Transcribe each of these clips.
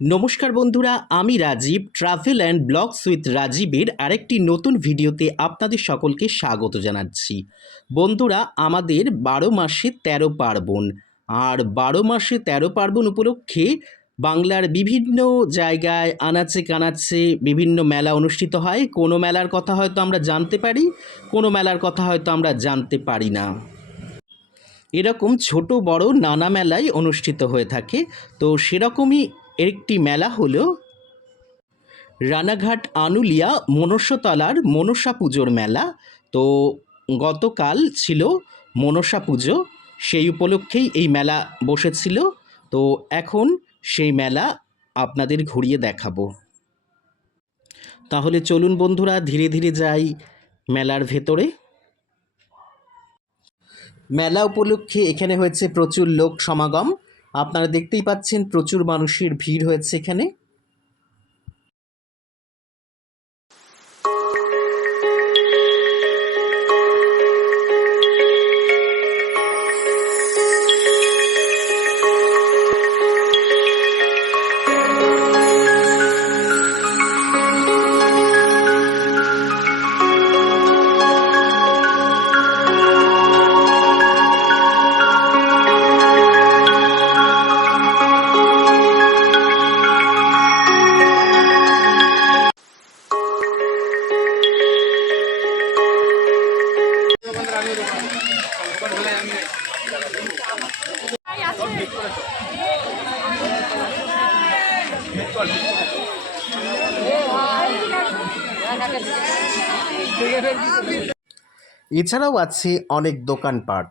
নমস্কার বন্ধুরা, আমি Rajiv travel and blogs with রাজীবের আরেকটি নতুন ভিডিওতে আপনাদের সকলকে স্বাগত জানাচ্ছি। বন্ধুরা, আমাদের ১২ মাসে ১৩ পার্বণ, আর ১২ মাসে ১৩ পার্বণ উপলক্ষে বাংলার বিভিন্ন জায়গায় আনাচে কানাচে বিভিন্ন মেলা অনুষ্ঠিত হয়। কোনো মেলার কথা হয়তো আমরা জানতে পারি, কোনো মেলার কথা হয়তো আমরা জানতে পারি না। এরকম ছোট বড় নানা মেলাই অনুষ্ঠিত হয়ে থাকে। তো সেরকমই একটি মেলা হলো রানাঘাট আনুলিয়া মনসাতলার মনসা পুজোর মেলা। তো গতকাল ছিল মনসা পুজো, সেই উপলক্ষেই এই মেলা বসেছিল। তো এখন সেই মেলা আপনাদের ঘুরিয়ে দেখাবো। তাহলে চলুন বন্ধুরা, ধীরে ধীরে যাই মেলার ভেতরে। মেলা উপলক্ষে এখানে হয়েছে প্রচুর লোক সমাগম। আপনারা দেখতেই পাচ্ছেন প্রচুর মানুষের ভিড় হয়েছে এখানে। এছাড়াও আছে অনেক দোকানপাট।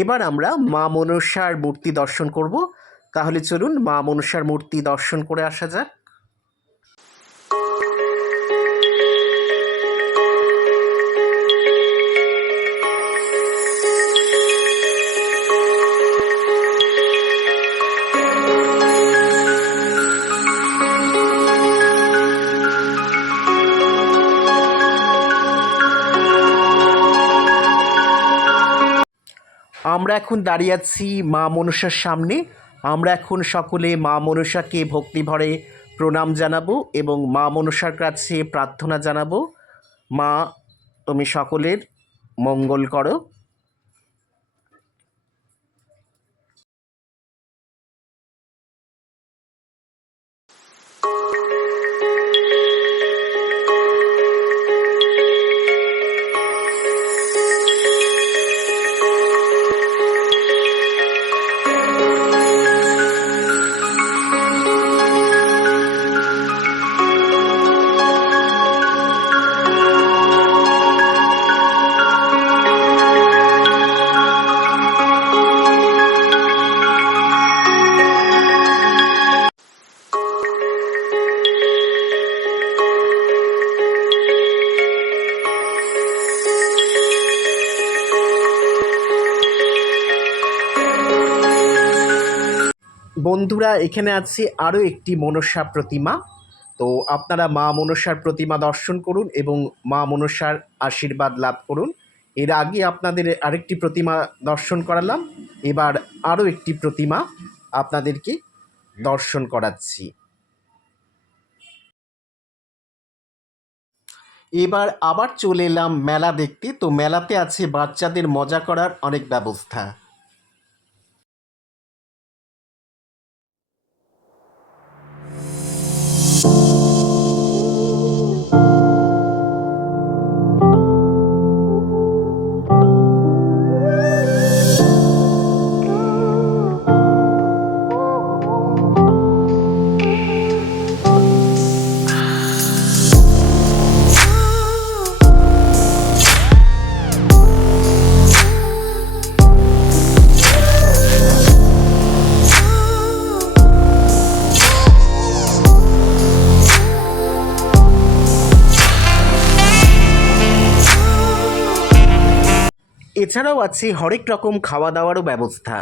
এবার আমরা মা মনসার মূর্তি দর্শন করব। তাহলে চলুন মা মনসার মূর্তি দর্শন করে আসা যাক। আমরা এখন দাঁড়িয়ে আছি মা মনসার সামনে। আমরা এখন সকলে মা মনসাকে ভক্তিভরে প্রণাম জানাবো এবং মা মনসার কাছে প্রার্থনা জানাবো, মা তুমি সকলের মঙ্গল করো। বন্ধুরা, এখানে আছে আরও একটি মনসা প্রতিমা। তো আপনারা মা মনসার প্রতিমা দর্শন করুন এবং মা মনসার আশীর্বাদ লাভ করুন। এর আগে আপনাদের আরেকটি প্রতিমা দর্শন করালাম, এবার আরও একটি প্রতিমা আপনাদেরকে দর্শন করাচ্ছি। এবার আবার চলে এলাম মেলা দেখতে। তো মেলাতে আছে বাচ্চাদের মজা করার অনেক ব্যবস্থা। এছাড়াও আছে হরেক রকম খাওয়া দাওয়ারও ব্যবস্থা।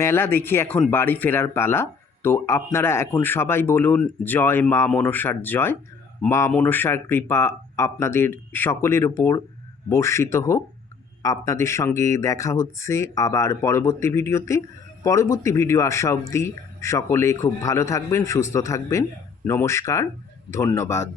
মেলা দেখে এখন বাড়ি ফেরার পালা। তো আপনারা এখন সবাই বলুন জয় মা মনসার জয়। মা মনসার কৃপা আপনাদের সকলের ওপর বর্ষিত হোক। আপনাদের সঙ্গে দেখা হচ্ছে আবার পরবর্তী ভিডিওতে। পরবর্তী ভিডিও আসা অবধি সকলে খুব ভালো থাকবেন, সুস্থ থাকবেন। নমস্কার, ধন্যবাদ।